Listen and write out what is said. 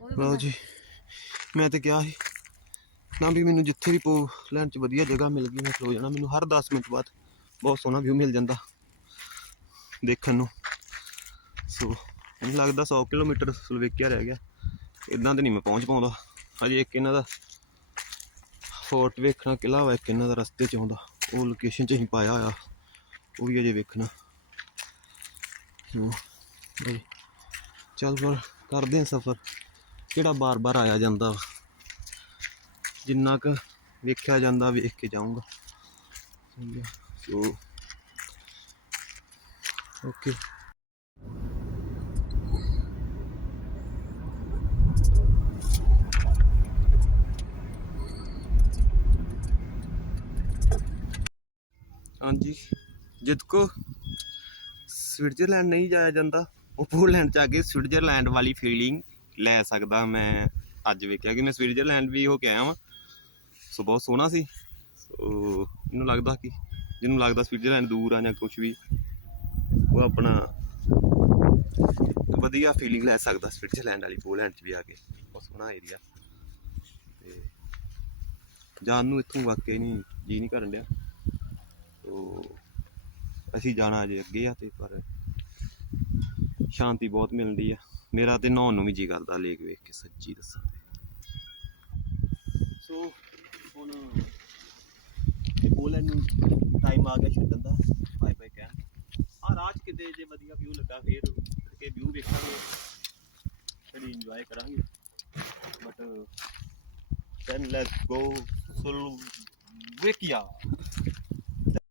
ਲਓ ਜੀ ਮੈਂ ਤੇ ਕਿਹਾ ਸੀ ਨਾ ਵੀ ਮੈਨੂੰ ਜਿੱਥੇ ਵੀ ਪੋ ਲੈਣ ਚ ਵਧੀਆ ਜਗ੍ਹਾ ਮਿਲ ਗਈ ਮੈਂ ਖਲੋ ਜਾਣਾ ਮੈਨੂੰ ਹਰ 10 ਮਿੰਟ ਬਾਅਦ ਬਹੁਤ ਸੋਹਣਾ ਵਿਊ ਮਿਲ ਜਾਂਦਾ ਦੇਖਣ ਨੂੰ। ਸੋ ਮੈਨੂੰ ਲੱਗਦਾ 100 ਕਿਲੋਮੀਟਰ ਸਲਵੇਕਿਆ ਰਹਿ ਗਿਆ ਇਦਾਂ ਤੇ ਨਹੀਂ ਮੈਂ ਪਹੁੰਚ ਪਾਉਂਦਾ। ਹਜੇ ਇੱਕ ਇਹਨਾਂ ਦਾ ਫੋਰਟ ਵੇਖਣਾ ਕਿਲਾ ਵਾ ਇੱਕ ਇਹਨਾਂ ਦਾ ਰਸਤੇ ਚ ਆਉਂਦਾ ਉਹ ਲੋਕੇਸ਼ਨ ਚ ਅਸੀਂ ਪਾਇਆ ਹੋਇਆ ਉਹ ਵੀ ਅਜੇ ਵੇਖਣਾ। ਸੋ ਚੱਲ ਫਿਰ ਕਰਦੇ ਹਾਂ ਸਫ਼ਰ। ਕਿਹੜਾ ਬਾਰ-ਬਾਰ ਆਇਆ ਜਾਂਦਾ ਜਿੰਨਾ ਕੁ ਵੇਖਿਆ ਜਾਂਦਾ, ਵੇਖ ਕੇ ਜਾਊਂਗਾ। ਸਹੀ ਆ। ਸੋ ਓਕੇ ਹਾਂਜੀ। ਜਿੱਦ ਕੋ ਸਵਿਟਜ਼ਰਲੈਂਡ ਨਹੀਂ ਜਾਇਆ ਜਾਂਦਾ, ਉਹ ਪੋਲੈਂਡ ਚ ਆ ਕੇ ਸਵਿਟਜ਼ਰਲੈਂਡ ਵਾਲੀ ਫੀਲਿੰਗ ਲੈ ਸਕਦਾ ਮੈਂ ਅੱਜ ਵੇਖਿਆ ਕਿ ਮੈਂ ਸਵਿਟਜ਼ਰਲੈਂਡ ਵੀ ਹੋ ਕੇ ਆਇਆ ਵਾਂ। ਸੋ ਬਹੁਤ ਸੋਹਣਾ ਸੀ। ਸੋ ਮੈਨੂੰ ਲੱਗਦਾ ਕਿ ਜਿਹਨੂੰ ਲੱਗਦਾ ਸਵਿਟਜ਼ਰਲੈਂਡ ਦੂਰ ਆ ਜਾਂ ਕੁਝ ਵੀ, ਉਹ ਆਪਣਾ ਵਧੀਆ ਫੀਲਿੰਗ ਲੈ ਸਕਦਾ ਸਵਿਟਜ਼ਰਲੈਂਡ ਵਾਲੀ ਪੋਲੈਂਡ ਚ ਵੀ ਆ ਕੇ। ਬਹੁਤ ਸੋਹਣਾ ਏਰੀਆ ਤੇ ਜਾਣ ਨੂੰ ਇੱਥੋਂ ਵਾਕਈ ਨਹੀਂ ਜੀ ਨਹੀਂ ਕਰਨ ਡਿਆ। ਤੋ ਅਸੀਂ ਜਾਣਾ ਅਜੇ ਅੱਗੇ ਆ ਤੇ ਪਰ ਸ਼ਾਂਤੀ ਬਹੁਤ ਮਿਲਦੀ ਆ। ਮੇਰਾ ਤੇ ਨਹਾਉਣ ਨੂੰ ਵੀ ਜੀ ਕਰਦਾ ਲੇਕ ਵੇਖ ਕੇ, ਸੱਚੀ ਦੱਸਾਂ ਤੇ। ਸੋ, ਹੁਣ ਪੋਲੈਂਡ ਨੂੰ ਟਾਈਮ ਆ ਗਿਆ ਛੱਡਣ ਦਾ। ਬਾਏ ਬਾਏ ਕਹਿਣ। ਆ ਰਾਜ ਕਿਤੇ ਜੇ ਵਧੀਆ ਵਿਊ ਲੱਗਾ, ਫੇਰ ਕਿ ਵਿਊ ਵੇਖਾਂਗੇ। ਫਿਰ ਇੰਜੋਏ ਕਰਾਂਗੇ। But then let's go Slovakia